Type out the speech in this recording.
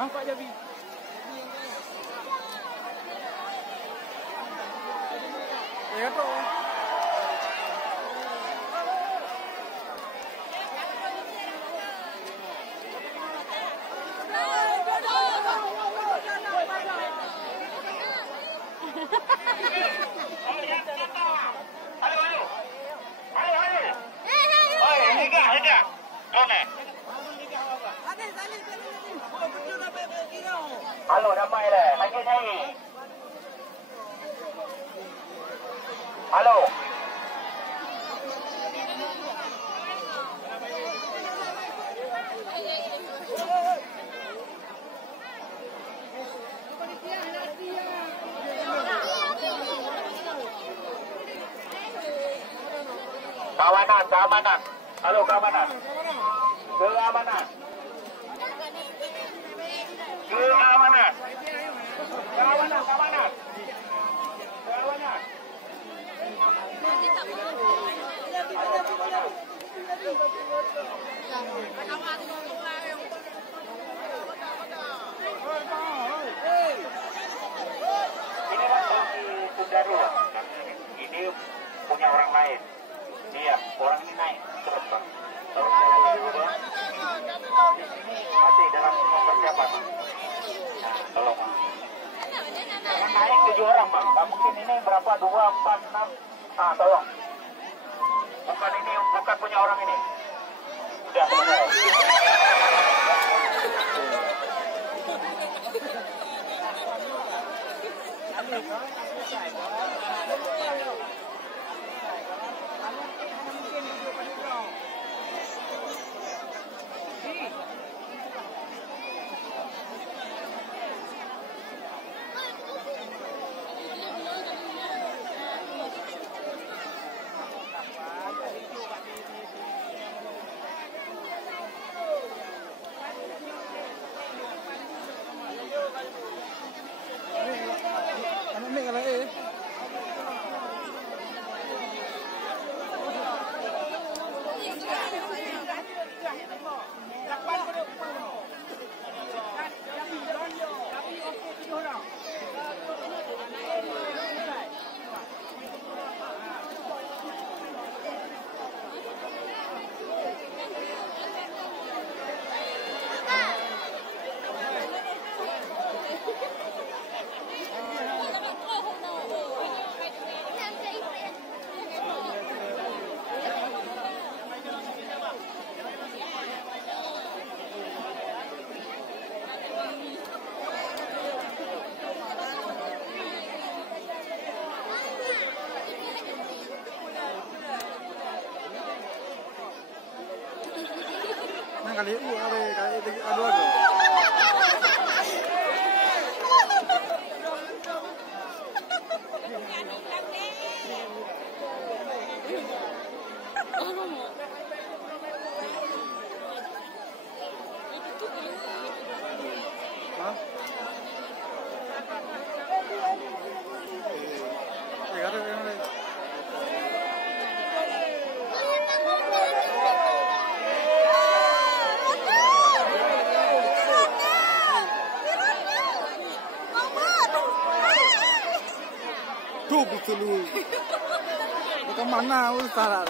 Ah, Pak Jabi. Ya, kata. Halo, damai lah. Lagi nyai. Halo. Kawanan, keamanan. Halo, keamanan. Keamanan. Keamanan. Keamanan, keamanan. Keamanan. Ini masuk di Sundaru. Ini punya orang lain. Iya, orang ini naik terus Pak. Terus jalan juga. Di sini masih dalam persiapan. Nah, tolong Pak. Karena naik 7 orang Bang. Gak mungkin ini berapa? 2, 4, 6. Ah, tolong. Bukan ini, bukan punya orang ini. Sudah selesai. Kali itu ada. Hah? Tuh betul lu. Ke mana usah lah.